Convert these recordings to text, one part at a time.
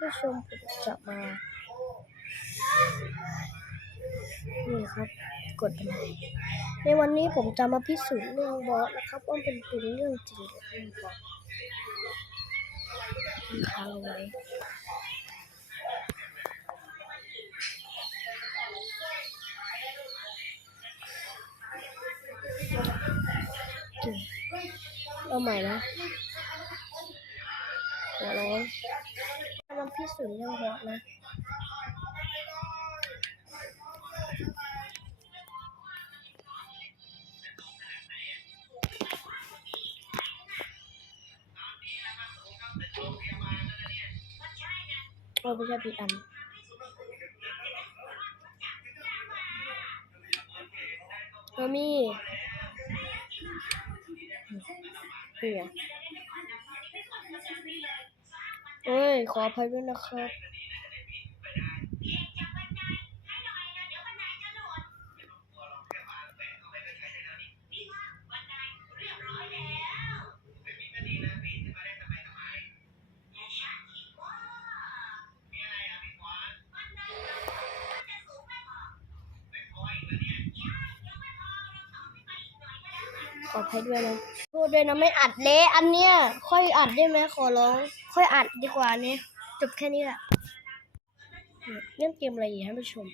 ผู้ชมผมจะมา นี่ครับ กดไรในวันนี้ผมจะมาพิสูจน์เรื่องบอสนะครับว่าเป็นเป็นเรื่องจริงหรือไม่บอกค้างไว้จริงเอาใหม่นะขอร้อง มาพิสูจน์เรื่องบอสนะเราไม่ใช่ผิดอันเออมี่นี่ไง เอ้ย ขออภัยด้วยนะครับ ขออภัยด้วยนะ ษด้วยนะไม่อัดเละอันเนี้ย ค่อยอัดได้ไหมขอร้อง ค่อยอัดดีกว่านี้จบแค่นี้แหละเล่นเกมอะไรอีกให้ผู้ชม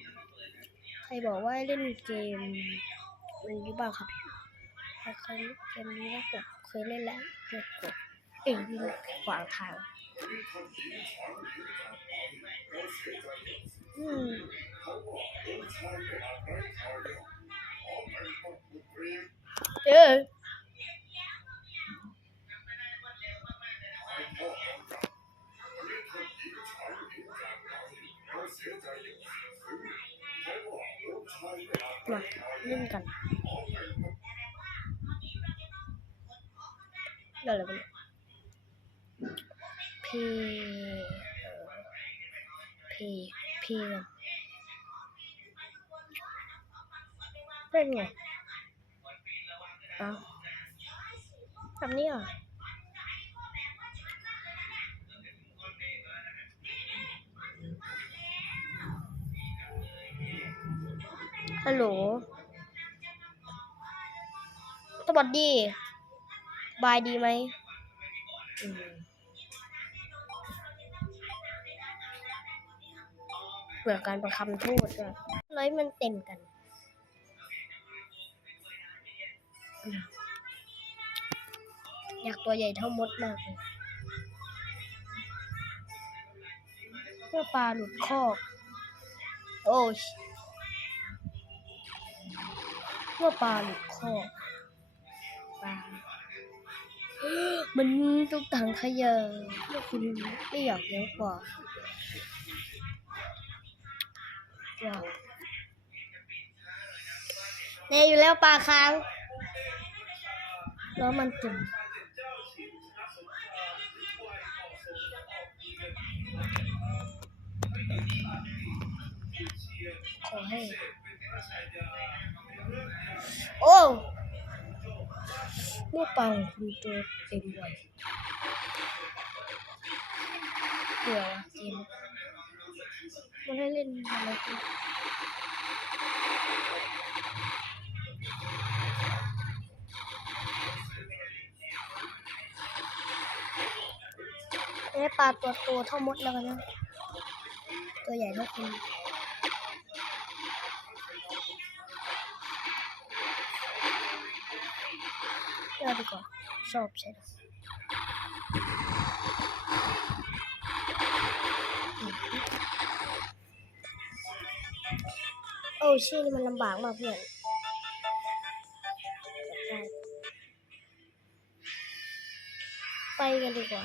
ใครบอกว่าเล่นเกมมันนี้บ้างครับใครเคยเล่นเกมนี้ก็กดเคยเล่นแล้วเลิกดเอ้ยวิ่งขวางทางอืมเออ เดี๋ยวอะไรกันเพเพเพกันเล่นไงเอ้าแบบนี้เหรอฮัลโหลสวัสดี บายดีไหมอืมเบื่อการประคำโทษด้วยร้อยมันเต็มกันอืมอยากตัวใหญ่เท่ามดมากเลยเพื่อปลาหลุดคอกโอ้ยเพื่อปลาหลุดคอก มันตุ๊กถังขยะถ้าคุณไม่อยากเลี้ยงปลาว้าวเนยอยู่แล้วปลาค้าง แล้วมันจุ่มขอให้ โอ้ เมื่อป่าคุณตัวเต็มวัยเดี๋ยวอะเกมมันให้เล่นอะไรกันเอ้ปลาตัวโตเท่ามดแล้วกันนะ ตัวใหญ่เท่าคุณ เอกดีกว่าชอบใช่ไหมโอ้ชื่อนี่มันลำบากมากเพื่อนไปกันดีกว่า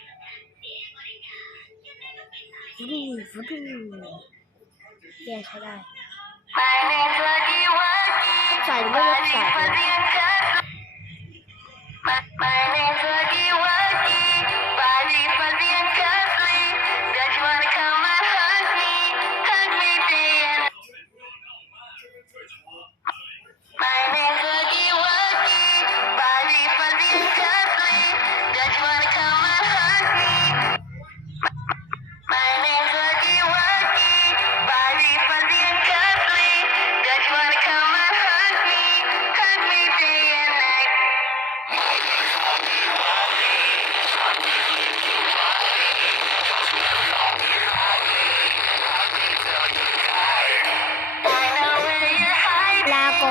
ฟูดูฟูดูแยก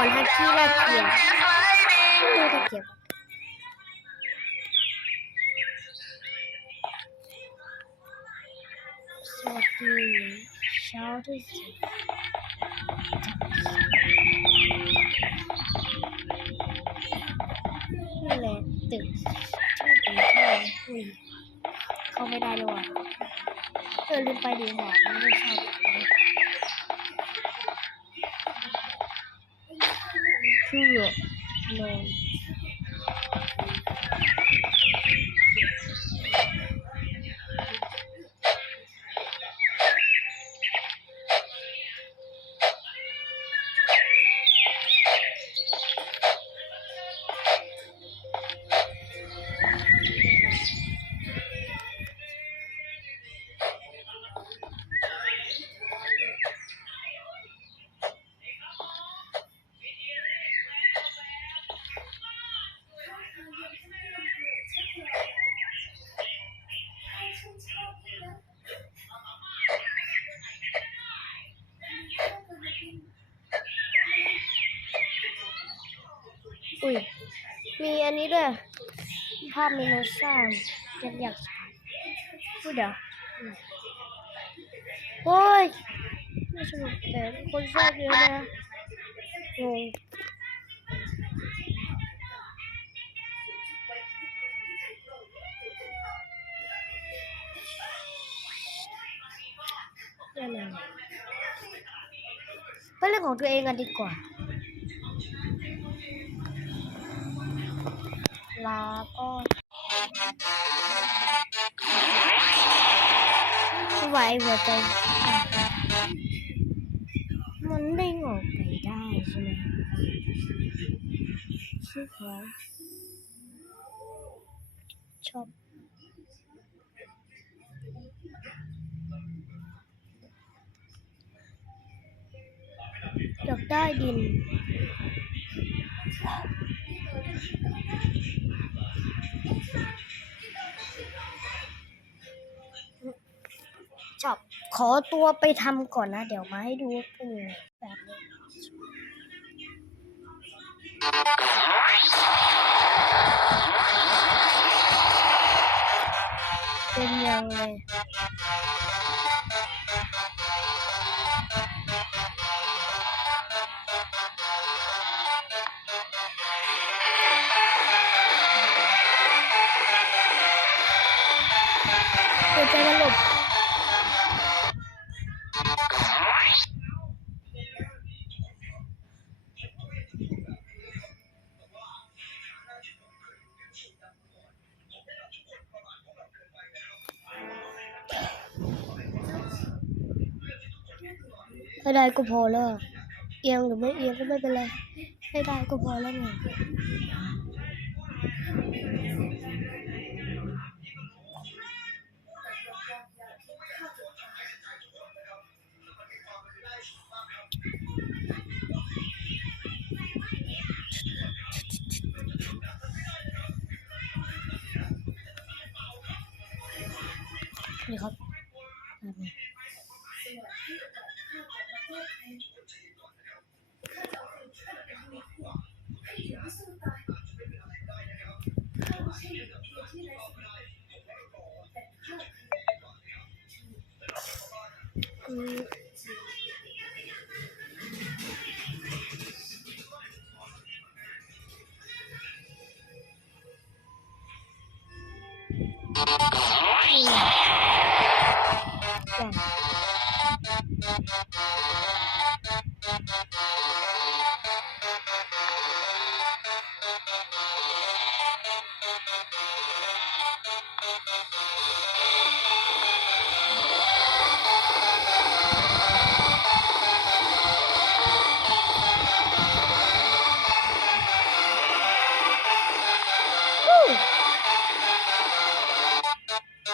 อนฮักกี้น่าเกลียด Just hiding. ไม่รู้จะเก็บสวัสดีเช้าที่สดนี่แหละตึกที่เป็นเท่อุ้ยเข้าไม่ได้เลยว่ะเออลืมไปดีหว่ามันไม่ชอบ นอน มีอันนี้ด้วย ภาพมิโนซ่าอยากอยากพูดเดี๋ยวโอ้ยไม่สนุกแต่คนชอบเยอะนะงงนั่นเองไปเรื่องของตัวเองกันดีกว่า ลาก็ไหวหัวใจมันเด้งออกไปได้ใช่ไหมชื่อเขาชอบอยากได้ดิน จบขอตัวไปทำก่อนนะ เดี๋ยวมาให้ดูเป็นแบบนี้เป็นยังไง หันหลบให้ได้ก็พอแล้ว เอียงหรือไม่เอียงก็ไม่เป็นไรให้ได้ก็พอแล้วไง นี่ครับแบบนี้อืม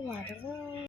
玩了。